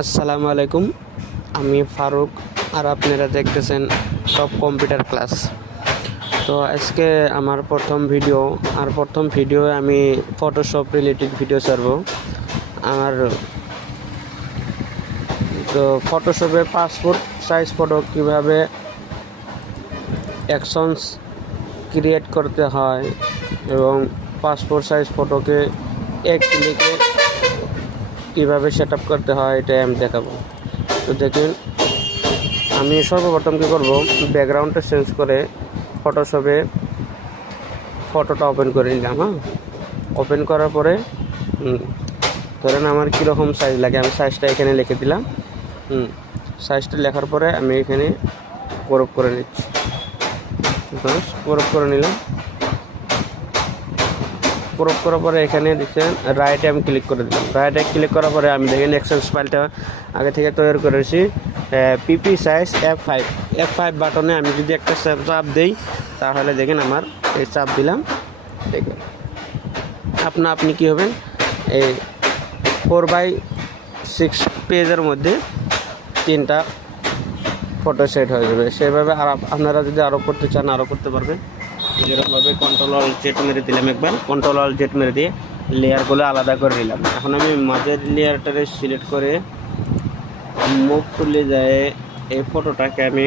আসসালামু আলাইকুম। আমি ফারুক আর আপনারা দেখতেছেন টপ কম্পিউটার ক্লাস। তো আজকে আমার প্রথম ভিডিও, আর প্রথম ভিডিও আমি ফটোশপ রিলেটেড ভিডিও ছাড়ব। আর তো ফটোশপে পাসপোর্ট সাইজ ফটো কীভাবে অ্যাকশনস ক্রিয়েট করতে হয় এবং পাসপোর্ট সাইজ ফটোকে এক ক্লিকে কীভাবে সেট করতে হয়, এটাই আমি দেখাবো। তো দেখুন, আমি সর্বপ্রথম কী করব ব্যাকগ্রাউন্ডটা চেঞ্জ করে ফটোশপে ফটোটা ওপেন করে নিলাম হ্যাঁ? ওপেন করার পরে ধরেন আমার কীরকম সাইজ লাগে, আমি সাইজটা এখানে লিখে দিলাম, হুম সাইজটা লেখার পরে আমি এখানে প্রয়োগ করে নিচ্ছি। প্রয়োগ করে নিলাম। প্রয়োগ করার পরে এখানে দেখছেন রাইটে আমি ক্লিক করে দিলাম। রাইটে ক্লিক করার পরে আমি দেখেন এক্সেল ফাইলটা আগে থেকে তৈরি করেছি PP size F five F five বাটনে আমি যদি একটা চাপ- দিই, তাহলে দেখেন আমার এই চাপ দিলাম। দেখেন। আপনা আপনি কী হবেন? এই ফোর বাই সিক্স পেজের মধ্যে তিনটা ফটো সেট হয়ে যাবে। সেভাবে আর আপনারা যদি আরও করতে চান আরও করতে পারবেন। যেরকমভাবে কন্ট্রোল অল জেট মেরে দিলাম একবার। কন্ট্রোল অল জেট মেরে দিয়ে লেয়ারগুলো আলাদা করে নিলাম। এখন আমি মাঝের লেয়ারটারে সিলেক্ট করে মুভ তুলে যায়, এই ফটোটাকে আমি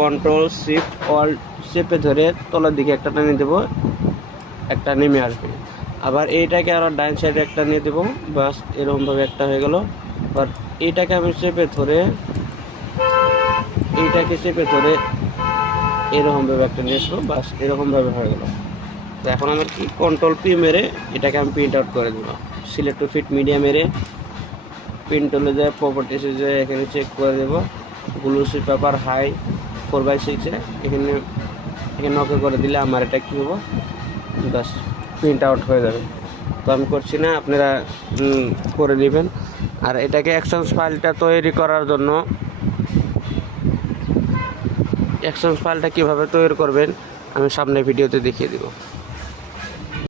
কন্ট্রোল শিফট অল চেপে ধরে তলার দিকে একটা টানিয়ে দেবো, একটা নেমে আসবে। আবার এইটাকে আরও ডাইন সাইডে একটা নিয়ে দেবো, বাস এরকমভাবে একটা হয়ে গেল। আবার এইটাকে আমি চেপে ধরে, এইটাকে চেপে ধরে এরকমভাবে একটা নিয়ে আসব বাস এরকমভাবে হয়ে গেল। তো এখন আমার কি কন্ট্রোল পি মেরে এটাকে আমি প্রিন্ট আউট করে দেবো সিলেক্ট টু ফিট মিডিয়া মেরে প্রিন্ট হলে যায় প্রপার্টিসে যায় এখানে চেক করে দেবো। Glossy paper high four by সিক্সে এখানে এখানে ওকে করে দিলে আমার এটা কী হব? বাস প্রিন্ট আউট হয়ে যাবে। তো আমি করছি না, আপনারা করে নেবেন। আর এটাকে অ্যাকশনস ফাইলটা তৈরি করার জন্য অ্যাকশন ফাইলটা কীভাবে তৈরি করবেন আমি সামনে ভিডিওতে দেখিয়ে দেবো।